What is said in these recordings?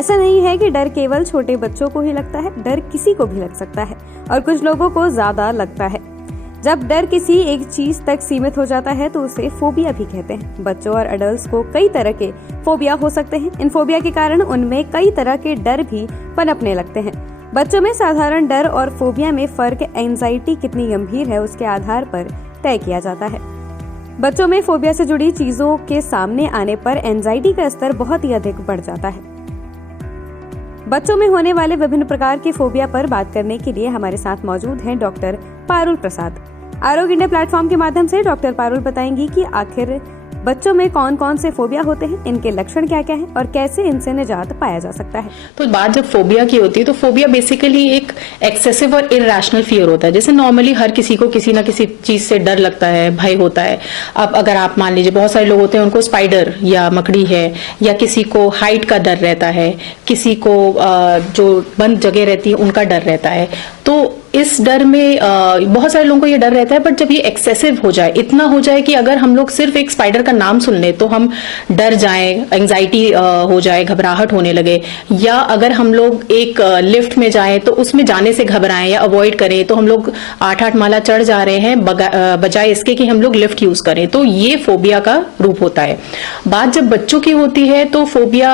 ऐसा नहीं है कि डर केवल छोटे बच्चों को ही लगता है, डर किसी को भी लग सकता है और कुछ लोगों को ज्यादा लगता है। जब डर किसी एक चीज तक सीमित हो जाता है तो उसे फोबिया भी कहते हैं। बच्चों और अडल्ट्स को कई तरह के फोबिया हो सकते हैं। इन फोबिया के कारण उनमें कई तरह के डर भी पनपने लगते हैं। बच्चों में साधारण डर और फोबिया में फर्क एंजाइटी कितनी गंभीर है उसके आधार पर तय किया जाता है। बच्चों में फोबिया से जुड़ी चीजों के सामने आने पर एंजाइटी का स्तर बहुत ही अधिक बढ़ जाता है। बच्चों में होने वाले विभिन्न प्रकार के फोबिया पर बात करने के लिए हमारे साथ मौजूद हैं डॉक्टर पारुल प्रसाद। आरोग्य इंडिया प्लेटफॉर्म के माध्यम से डॉक्टर पारुल बताएंगी कि आखिर बच्चों में कौन कौन से फोबिया होते हैं, इनके लक्षण क्या क्या हैं और कैसे इनसे निजात पाया जा सकता है। तो बात जब फोबिया की होती है तो फोबिया बेसिकली एक एक्सेसिव और इरेशनल फियर होता है। जैसे नॉर्मली हर किसी को किसी ना किसी चीज से डर लगता है, भय होता है। अब अगर आप मान लीजिए बहुत सारे लोग होते हैं उनको स्पाइडर या मकड़ी है, या किसी को हाइट का डर रहता है, किसी को जो बंद जगह रहती है उनका डर रहता है। तो इस डर में बहुत सारे लोगों को ये डर रहता है, बट जब ये एक्सेसिव हो जाए, इतना हो जाए कि अगर हम लोग सिर्फ एक स्पाइडर का नाम सुन ले तो हम डर जाएं, एंजाइटी हो जाए, घबराहट होने लगे, या अगर हम लोग एक लिफ्ट में जाएं तो उसमें जाने से घबराएं या अवॉइड करें, तो हम लोग 8-8 माला चढ़ जा रहे हैं बजाय इसके कि हम लोग लिफ्ट यूज करें, तो ये फोबिया का रूप होता है। बात जब बच्चों की होती है तो फोबिया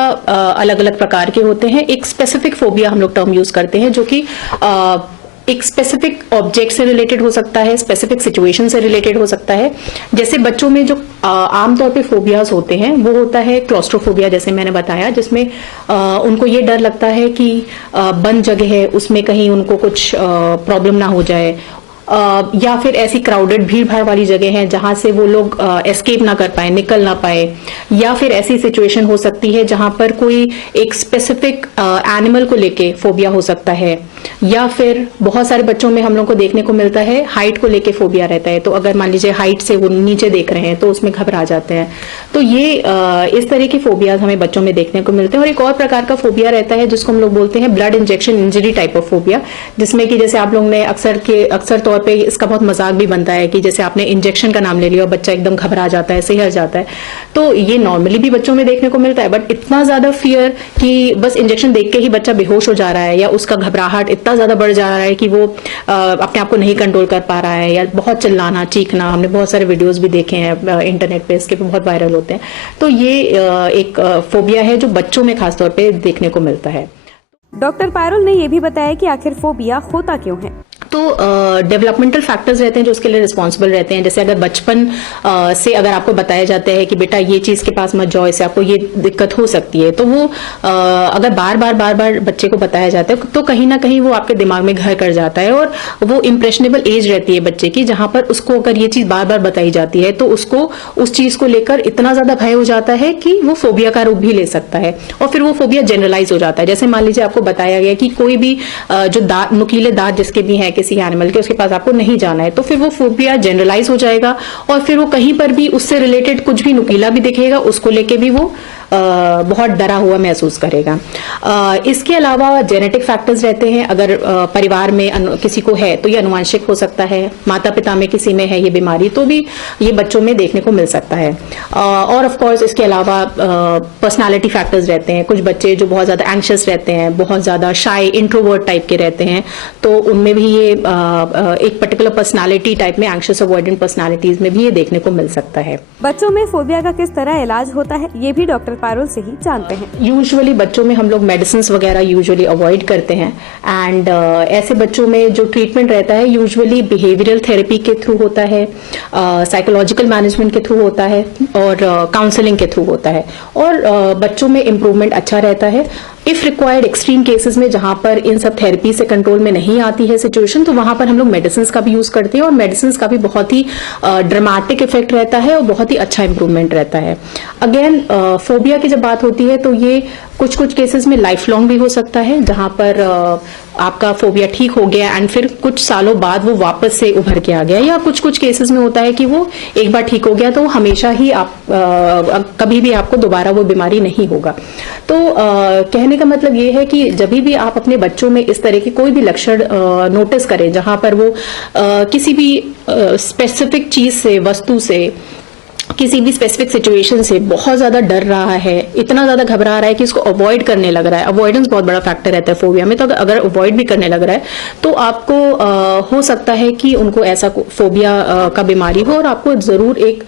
अलग अलग प्रकार के होते हैं। एक स्पेसिफिक फोबिया हम लोग टर्म यूज करते हैं जो कि एक स्पेसिफिक ऑब्जेक्ट से रिलेटेड हो सकता है, स्पेसिफिक सिचुएशन से रिलेटेड हो सकता है। जैसे बच्चों में जो आमतौर पे फोबियाज होते हैं वो होता है क्लॉस्ट्रोफोबिया, जैसे मैंने बताया, जिसमें उनको ये डर लगता है कि बंद जगह है उसमें कहीं उनको कुछ प्रॉब्लम ना हो जाए, या फिर ऐसी क्राउडेड भीड़ भाड़ वाली जगह है जहां से वो लोग एस्केप ना कर पाए, निकल ना पाए, या फिर ऐसी सिचुएशन हो सकती है जहां पर कोई एक स्पेसिफिक एनिमल को लेके फोबिया हो सकता है, या फिर बहुत सारे बच्चों में हम लोग को देखने को मिलता है हाइट को लेके फोबिया रहता है। तो अगर मान लीजिए हाइट से वो नीचे देख रहे हैं तो उसमें घबरा जाते हैं। तो ये इस तरह की फोबियाज हमें बच्चों में देखने को मिलते हैं। और एक और प्रकार का फोबिया रहता है जिसको हम लोग बोलते हैं blood injection injury type of phobia, जिसमें कि जैसे आप लोग ने अक्सर तौर पे इसका बहुत मजाक भी बनता है कि जैसे आपने इंजेक्शन का नाम ले लिया और बच्चा एकदम घबरा जाता है, सिहर जाता है। तो ये नॉर्मली भी बच्चों में देखने को मिलता है, बट इतना ज्यादा फियर कि बस इंजेक्शन देख के ही बच्चा बेहोश हो जा रहा है, या उसका घबराहट इतना ज्यादा बढ़ जा रहा है कि वो अपने आप को नहीं कंट्रोल कर पा रहा है, या बहुत चिल्लाना, चीखना। हमने बहुत सारे वीडियोस भी देखे हैं इंटरनेट पे, इसके बहुत वायरल होते हैं। तो ये एक फोबिया है जो बच्चों में खासतौर पे देखने को मिलता है। डॉक्टर पारुल ने ये भी बताया कि आखिर फोबिया होता क्यों है। तो डेवलपमेंटल फैक्टर्स रहते हैं जो उसके लिए रिस्पॉन्सिबल रहते हैं। जैसे अगर बचपन से अगर आपको बताया जाता है कि बेटा ये चीज के पास मत जाओ, इससे आपको ये दिक्कत हो सकती है, तो वो अगर बार बार बच्चे को बताया जाता है तो कहीं ना कहीं वो आपके दिमाग में घर कर जाता है, और वो इम्प्रेशनेबल एज रहती है बच्चे की जहां पर उसको अगर ये चीज बार बार बताई जाती है तो उसको उस चीज को लेकर इतना ज्यादा भय हो जाता है कि वो फोबिया का रूप भी ले सकता है, और फिर वो फोबिया जनरलाइज हो जाता है। जैसे मान लीजिए आपको बताया गया कि कोई भी जो नुकीले दांत जिसके भी हैं किसी एनिमल के, उसके पास आपको नहीं जाना है, तो फिर वो फोबिया जनरलाइज हो जाएगा, और फिर वो कहीं पर भी उससे रिलेटेड कुछ भी नुकीला भी दिखेगा उसको लेके भी वो बहुत डरा हुआ महसूस करेगा। इसके अलावा जेनेटिक फैक्टर्स रहते हैं। अगर परिवार में किसी को है तो ये अनुवांशिक हो सकता है, माता पिता में किसी में है ये बीमारी तो भी ये बच्चों में देखने को मिल सकता है। और ऑफ कोर्स इसके अलावा पर्सनालिटी फैक्टर्स रहते हैं। कुछ बच्चे जो बहुत ज्यादा एंग्शियस रहते हैं, बहुत ज्यादा शाय इंट्रोवर्ट टाइप के रहते हैं, तो उनमें भी ये एक पर्टिकुलर पर्सनालिटी टाइप में, एंग्शियस अवॉइडेंट पर्सनालिटीज में भी ये देखने को मिल सकता है। बच्चों में फोबिया का किस तरह इलाज होता है ये भी डॉक्टर पारुल से ही जानते हैं। यूजुअली बच्चों में हम लोग मेडिसिन वगैरह यूजुअली अवॉइड करते हैं, एंड ऐसे बच्चों में जो ट्रीटमेंट रहता है यूजुअली बिहेवियरल थेरेपी के थ्रू होता है, साइकोलॉजिकल मैनेजमेंट के थ्रू होता है, और काउंसलिंग के थ्रू होता है, और बच्चों में इम्प्रूवमेंट अच्छा रहता है। इफ रिक्वायर्ड एक्सट्रीम केसेस में जहां पर इन सब थेरेपी से कंट्रोल में नहीं आती है सिचुएशन, तो वहां पर हम लोग मेडिसिन का भी यूज करते हैं, और मेडिसिन का भी बहुत ही ड्रामेटिक इफेक्ट रहता है और बहुत ही अच्छा इंप्रूवमेंट रहता है। अगेन फोबिया की जब बात होती है तो ये कुछ केसेस में लाइफ लॉन्ग भी हो सकता है, जहां पर आपका फोबिया ठीक हो गया एंड फिर कुछ सालों बाद वो वापस से उभर के आ गया, या कुछ केसेस में होता है कि वो एक बार ठीक हो गया तो हमेशा ही आप कभी भी आपको दोबारा वो बीमारी नहीं होगा। तो कहने का मतलब ये है कि जब भी आप अपने बच्चों में इस तरह के कोई भी लक्षण नोटिस करें जहां पर वो किसी भी स्पेसिफिक चीज से, वस्तु से किसी भी स्पेसिफिक सिचुएशन से बहुत ज्यादा डर रहा है, इतना ज्यादा घबरा रहा है कि इसको अवॉइड करने लग रहा है। अवॉइडेंस बहुत बड़ा फैक्टर रहता है फोबिया में। तो अगर अवॉइड भी करने लग रहा है तो आपको हो सकता है कि उनको ऐसा फोबिया का बीमारी हो, और आपको जरूर एक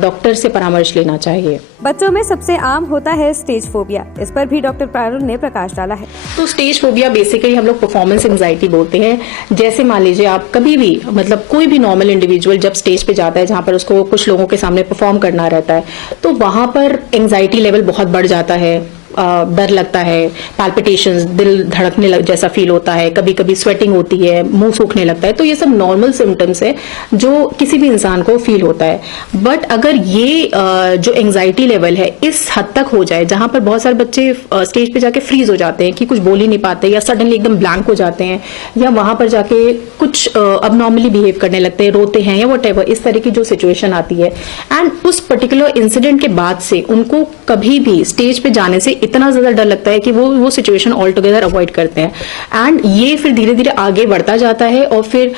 डॉक्टर से परामर्श लेना चाहिए। बच्चों में सबसे आम होता है स्टेज फोबिया। इस पर भी डॉक्टर प्रारुल ने प्रकाश डाला है। तो स्टेज फोबिया बेसिकली हम लोग परफॉर्मेंस एंजाइटी बोलते हैं। जैसे मान लीजिए आप कभी भी, मतलब कोई भी नॉर्मल इंडिविजुअल जब स्टेज पे जाता है जहां पर उसको कुछ लोगों के सामने परफॉर्म करना रहता है, तो वहां पर एंजाइटी लेवल बहुत बढ़ जाता है, डर लगता है, पैल्पिटेशंस, दिल धड़कने जैसा फील होता है, कभी कभी स्वेटिंग होती है, मुंह सूखने लगता है। तो ये सब नॉर्मल सिम्टम्स है जो किसी भी इंसान को फील होता है। बट अगर ये जो एंजाइटी लेवल है इस हद तक हो जाए जहां पर बहुत सारे बच्चे स्टेज पे जाके फ्रीज हो जाते हैं कि कुछ बोल ही नहीं पाते, या सडनली एकदम ब्लैंक हो जाते हैं, या वहां पर जाके कुछ अबनॉर्मली बिहेव करने लगते हैं, रोते हैं या व्हाटएवर, इस तरह की जो सिचुएशन आती है, एंड उस पर्टिकुलर इंसिडेंट के बाद से उनको कभी भी स्टेज पे जाने से इतना ज्यादा डर लगता है कि वो सिचुएशन ऑल टुगेदर अवॉइड करते हैं। एंड ये फिर धीरे धीरे आगे बढ़ता जाता है, और फिर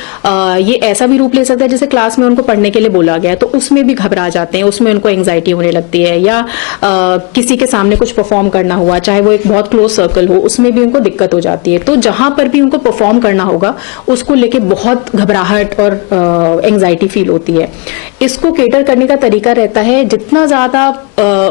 ये ऐसा भी रूप ले सकता है जैसे क्लास में उनको पढ़ने के लिए बोला गया तो उसमें भी घबरा जाते हैं, उसमें उनको एंजाइटी होने लगती है, या किसी के सामने कुछ परफॉर्म करना हुआ, चाहे वो एक बहुत क्लोज सर्कल हो, उसमें भी उनको दिक्कत हो जाती है। तो जहां पर भी उनको परफॉर्म करना होगा उसको लेके बहुत घबराहट और एंजाइटी फील होती है। इसको केटर करने का तरीका रहता है, जितना ज्यादा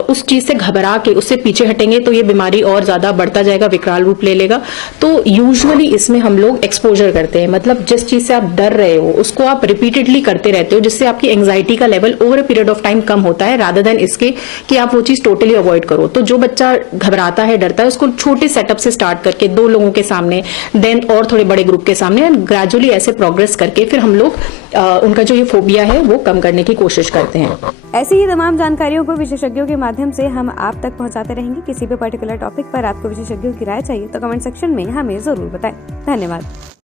उस चीज से घबरा के उससे पीछे हटेंगे तो ये बीमारी और ज्यादा बढ़ता जाएगा, विकराल रूप ले लेगा। तो यूजुअली इसमें हम लोग एक्सपोजर करते हैं, मतलब जिस चीज से आप डर रहे हो उसको आप रिपीटेडली करते रहते हो, जिससे आपकी एंजाइटी का level over a period of time कम होता है, रादर देन इसके कि आप वो चीज टोटली अवॉइड करो। तो जो बच्चा घबराता है, डरता है, उसको छोटे सेटअप से स्टार्ट करके 2 लोगों के सामने, देन और थोड़े बड़े ग्रुप के सामने, ग्रेजुअली ऐसे प्रोग्रेस करके फिर हम लोग उनका जो ये फोबिया है वो कम करने की कोशिश करते हैं। ऐसी ही तमाम जानकारियों को विशेषज्ञों के माध्यम से हम आप तक पहुंचाते रहेंगे। किसी भी पर्टिकुलर टॉपिक पर आपको विशेषज्ञों की राय चाहिए तो कमेंट सेक्शन में हमें जरूर बताएं। धन्यवाद।